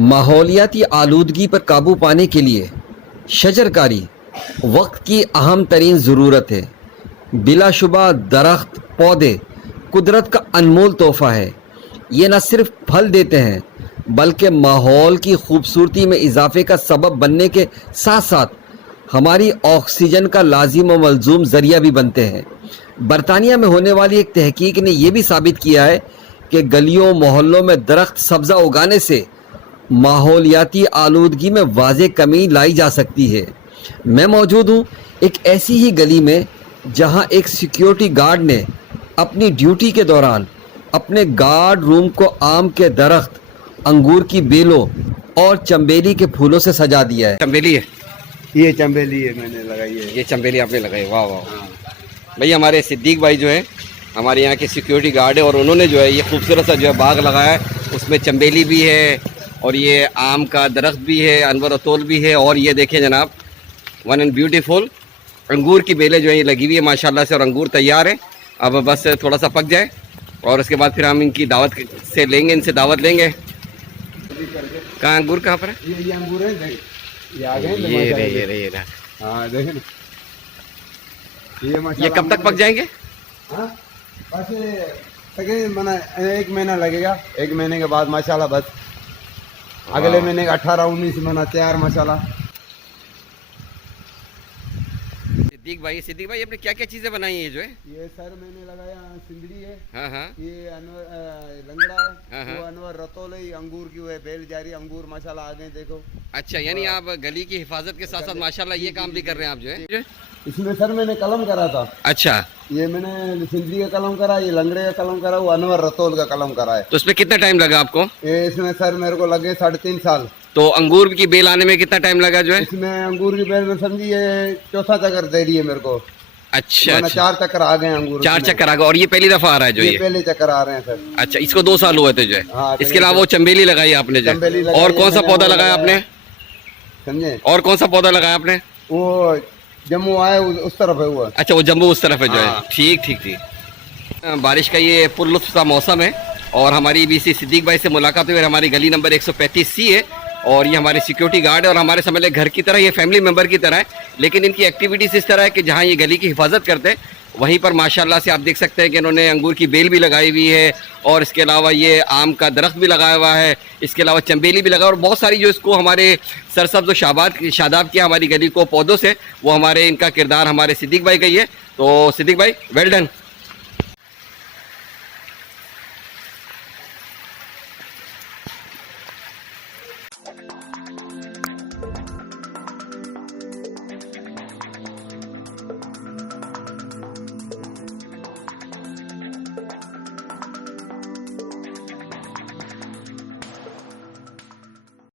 माहौलियाती आलूदगी पर काबू पाने के लिए शजरकारी वक्त की अहम तरीन ज़रूरत है। बिलाशुबा दरख्त पौधे कुदरत का अनमोल तोहफ़ा है। ये न सिर्फ फल देते हैं बल्कि माहौल की खूबसूरती में इजाफे का सबब बनने के साथ साथ हमारी ऑक्सीजन का लाजिम व मलजूम ज़रिया भी बनते हैं। बरतानिया में होने वाली एक तहकीक ने यह भी साबित किया है कि गलियों मोहल्लों में दरख्त सब्ज़ा उगाने से माहौलियाती आलूदगी में वाज़ेह कमी लाई जा सकती है। मैं मौजूद हूँ एक ऐसी ही गली में जहाँ एक सिक्योरिटी गार्ड ने अपनी ड्यूटी के दौरान अपने गार्ड रूम को आम के दरख्त, अंगूर की बेलों और चंबेली के फूलों से सजा दिया है। चंबेली है, ये चंबेली है, मैंने लगाई है। ये चंबेली आपने लगाई, वाह वाह। भैया हमारे सिद्दीक भाई जो है हमारे यहाँ के सिक्योरिटी गार्ड है और उन्होंने जो है ये खूबसूरत सा जो है बाग लगाया है। उसमें चंबेली भी है और ये आम का दरख्त भी है, अनवर अतोल भी है और ये देखें जनाब वन एंड ब्यूटीफुल अंगूर की बेलें जो है ये लगी हुई है माशाल्लाह से और अंगूर तैयार है। अब बस थोड़ा सा पक जाए और उसके बाद फिर हम इनकी दावत से लेंगे, इनसे दावत लेंगे। कहाँ अंगूर कहाँ पर है? ये अंगूर है, देख ये आ गए। ये हाँ देखे ना, ये कब तक पक जाएंगे? हाँ बस तकरीबन मना 1 महीना लगेगा। 1 महीने के बाद माशाल्लाह बस अगले महीने का 18-19 महीना तैयार माशाल्लाह। सिद्दीक भाई आपने क्या क्या चीज़ें बनाई है जो है? ये सर मैंने लगाया सिंदड़ी है। हाँ हाँ। ये अनवर लंगड़ा है। हाँ। वो अनवर रतौल है, अंगूर की वो है बेल जारी अंगूर माशाल्लाह आ गए देखो। अच्छा, यानी आप गली की हिफाजत के साथ साथ माशाल्लाह ये काम भी कर रहे हैं आप जो है? इसमें सर मैंने कलम करा था। अच्छा, ये मैंने सिंदड़ी का कलम करा, ये लंगड़े का कलम करा, वो अनवर रतौल का कलम करा है। तो उसमें कितना टाइम लगा आपको? ये इसमें सर मेरे को लगे 3.5 साल। तो अंगूर की बेल आने में कितना टाइम लगा जो है? इसमें अंगूर की बेल में समझी ये 4था चक्कर दे रही है मेरे को। अच्छा, 4 चक्कर आ गए अंगूर। 4 चक्कर आ गए और ये पहली दफा आ रहा है जो ये? पहले चक्कर आ रहे हैं सर। अच्छा, इसको 2 साल हुए थे जो है? हाँ, इसके अलावा वो चंबेली लगाई आपने जो है? और कौन सा पौधा लगाया आपने? समझे? और कौन सा पौधा लगाया आपने? वो जम्मू आए उस तरफ है वो। अच्छा, वो जम्मू उस तरफ है जो है? हाँ। ठीक। बारिश का ये पुरलुत्फ सा मौसम है और हमारी बीसी सिद्दीक भाई से मुलाकात हुई। हमारी गली नंबर 135C है और ये हमारे सिक्योरिटी गार्ड है और हमारे समझ लें घर की तरह, ये फैमिली मेंबर की तरह है। लेकिन इनकी एक्टिविटीज़ इस तरह है कि जहाँ ये गली की हिफाजत करते हैं वहीं पर माशाल्लाह से आप देख सकते हैं कि इन्होंने अंगूर की बेल भी लगाई हुई है और इसके अलावा ये आम का दरख्त भी लगाया हुआ है, इसके अलावा चंबेली भी लगा और बहुत सारी जो इसको हमारे सरसब्ज़ और शादाब किया हमारी गली को पौधों से, वो हमारे इनका किरदार हमारे सिद्दीक भाई का ही है। तो सिद्दीक भाई वेल डन।